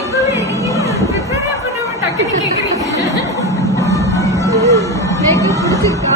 இப்பவே கேக்குறீங்க. பிடிச்சிருக்கா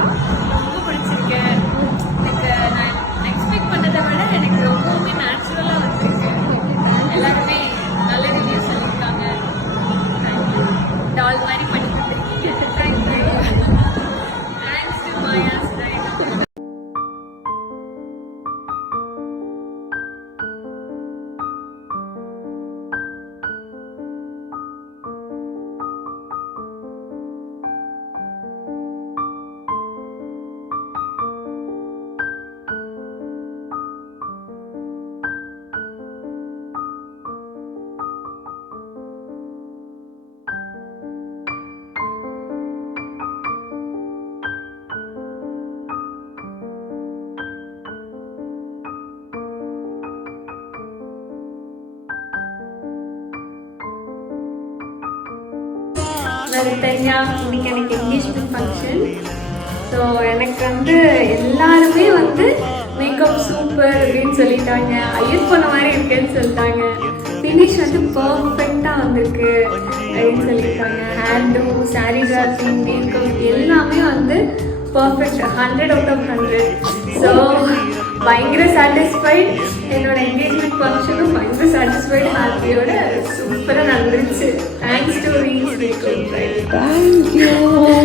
வெறுத்தையா இன்னைக்கு எனக்கு என்கேஜ்மெண்ட் ஃபங்க்ஷன் ஸோ எனக்கு வந்து எல்லாருமே வந்து மேக்கப் சூப்பர் அப்படின்னு சொல்லிட்டாங்க. ஐயர் போன மாதிரி இருக்குன்னு சொல்லிட்டாங்க. ஃபினிஷ் வந்து பர்ஃபெக்டாக வந்திருக்கு அப்படின்னு சொல்லியிருக்காங்க ஹேண்டும் சாரீ ட்ராப்பிங் மேக்கப் எல்லாமே வந்து perfect hundred out of hundred so பயங்கர சாட்டிஸ்ஃபைட் என்னோட என்கேஜ்மெண்ட் ஃபங்க்ஷனும் பயங்கர சாட்டிஸ்ஃபைடு ஹாப்பியோட சூப்பராக நடந்துருச்சு. stories. Thank you.